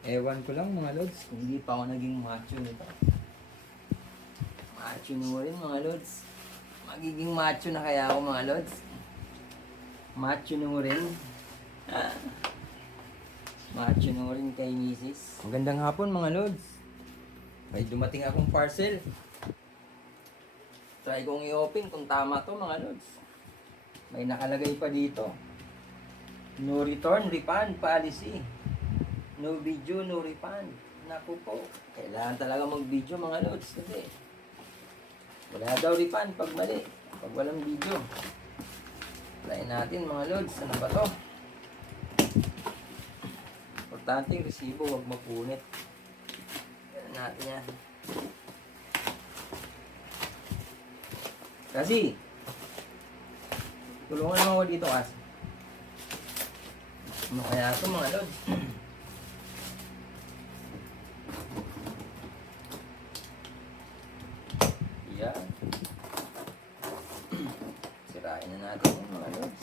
Ewan ko lang mga lods, kung hindi pa ako naging macho nito. Macho na rin mga lods. Magiging macho na kaya ako mga lods. Macho na rin. Ah, macho na rin kay misis. Magandang hapon mga lods. May dumating akong parcel. Try kong i-open kung tama to mga lods. May nakalagay pa dito. No return refund policy. No video, no refund. Naku po, kailangan talaga mag-video mga lods kasi wala daw refund pag mali, pag walang video. Try natin mga lods, ano ba to? Importante yung resibo, huwag mapunit. Yan natin yan. Kasi, tulungan naman ako dito kasi. Ano kaya ito mga lods? Yan. Sirain na natin yung mga lods.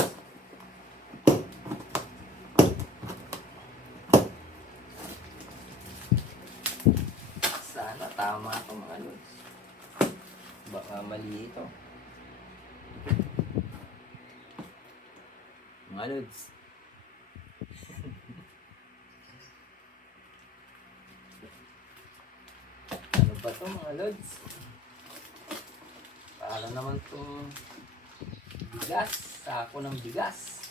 Sana tama ito mga lods. Baka mali ito. Mga lods. Ano ba ito mga lods? Para naman itong bigas, sako ng bigas.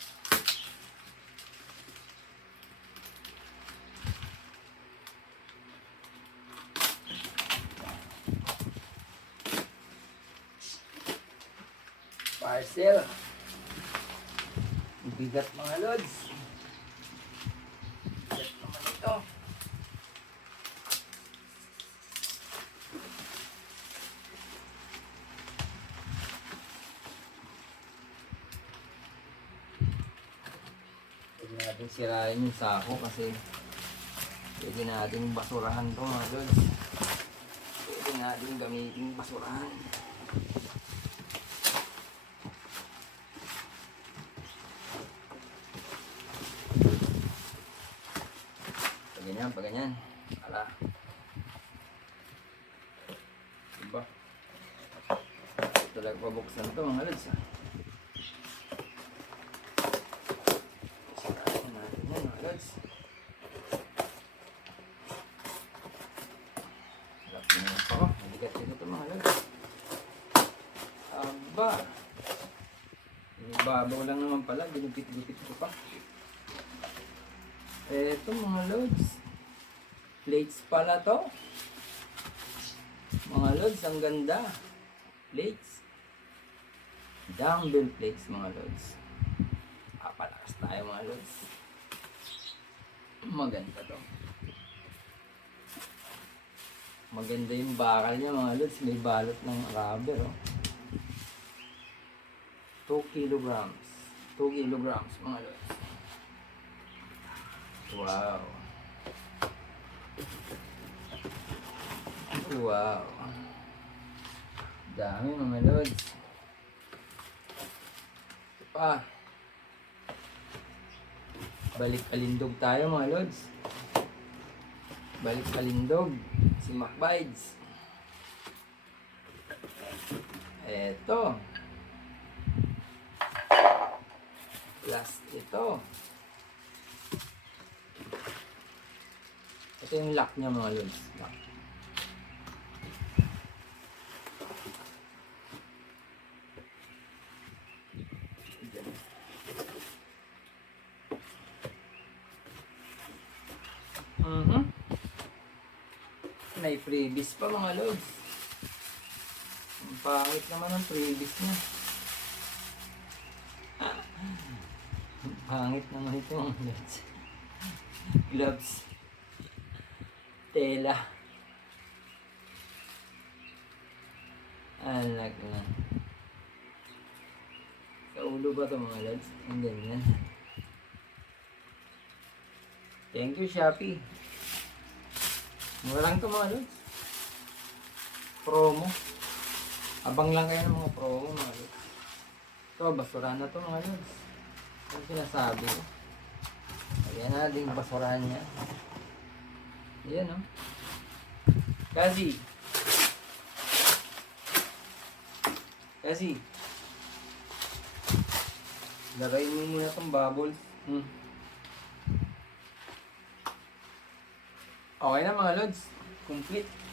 Parcel. Bigat mga lods. Bigat naman ito. Pwede natin sirain yung sako kasi pwede natin basurahan ito mga lods. Pwede natin gamitin basurahan. Pag ganyan. Ala. Diba? Ito lang pabuksan ito mga lods. Sirain natin yan mga lods. Harap na pa ko. Maligat dito ito mga lods. Aba. Ibabaw lang naman pala. Ginupit-gupit ko pa. Eto mga lods. Plates pala to. Mga lods, ang ganda. Plates. Dumbbell plates mga lods. Papalakas tayo mga lods. Maganda to. Maganda yung bakal niya mga lods. May balot ng rubber. Oh. 2 kilograms. 2 kilograms mga lods. Wow. Wow. Dami mga lods. Ito pa. Balik palindog tayo mga lods. Balik palindog. Si McBides. Eto. Plus ito. Ito yung lock niya mga lods. Lock. May freebies pa mga lods. Ang pangit naman ang freebies niya. Ang pangit naman ito mga lods. Gloves. Tela. Alag na. Sa ulo ba ito mga lods? Ang ganyan. Thank you Shopee. Mura lang ito mga lods. Promo. Abang lang kayo ng mga promo mga lods. Ito, basurahan na ito mga lods. Ano sinasabi ko? Ayan na, ding basurahan niya. Ayan, oh. Kasi. Kasi. Lagayin mo muna itong bubbles. Okay na mga lods. Complete.